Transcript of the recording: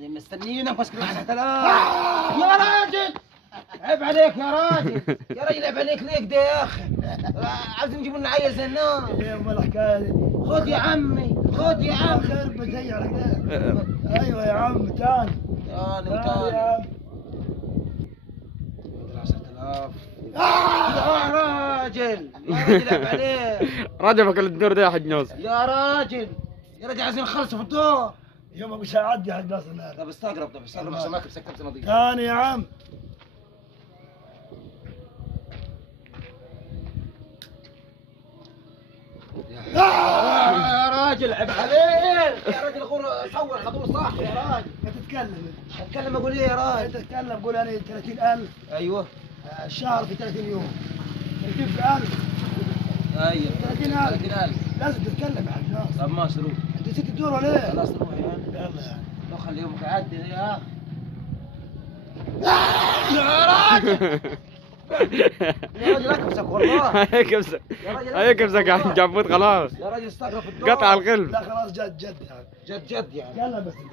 مستنيينك ماسك ال10,000 يا راجل. عيب عليك يا راجل، يا راجل عيب عليك ليك ده يا اخي. عايزين نجيب لنا عيل زي النار. ايه امال الحكايه دي؟ خذ يا عمي، خذ يا عم. خير بزي على كده. ايوه يا عم تاني. تاني يا وتاني. عم. 10,000 يا راجل، يا راجل عيب عليك. رجبك الدور ده يا حاج نوس. يا راجل، يا راجل عايزين نخلصوا في الدور. يوم مش هعدي حق ناس النار. طب استغرب عشان ما تمسك كبسه نظيفه. تاني يا عم. يا راجل عيب عليك يا راجل. صور خطوه صح يا راجل. ما تتكلم. اتكلم اقول ايه يا راجل؟ تتكلم قول انا 30,000 ايوه الشهر في 30 يوم. 30,000. ايوه 30,000. 30,000. لازم تتكلم يا حق ناس. طب ماشي روح. انت نسيت الدور ولا ايه؟ خلاص روح يا مان. يلا يعني. لو خلي يومك يعدي يا اخي. يا راجل يا راجل اكبسك والله. هي كبسك، هي كبسك يا حاج عبود خلاص. يا راجل استغرب في الدور. قطع القلب. لا خلاص جد جد يعني. جد جد يعني. يلا بس انت.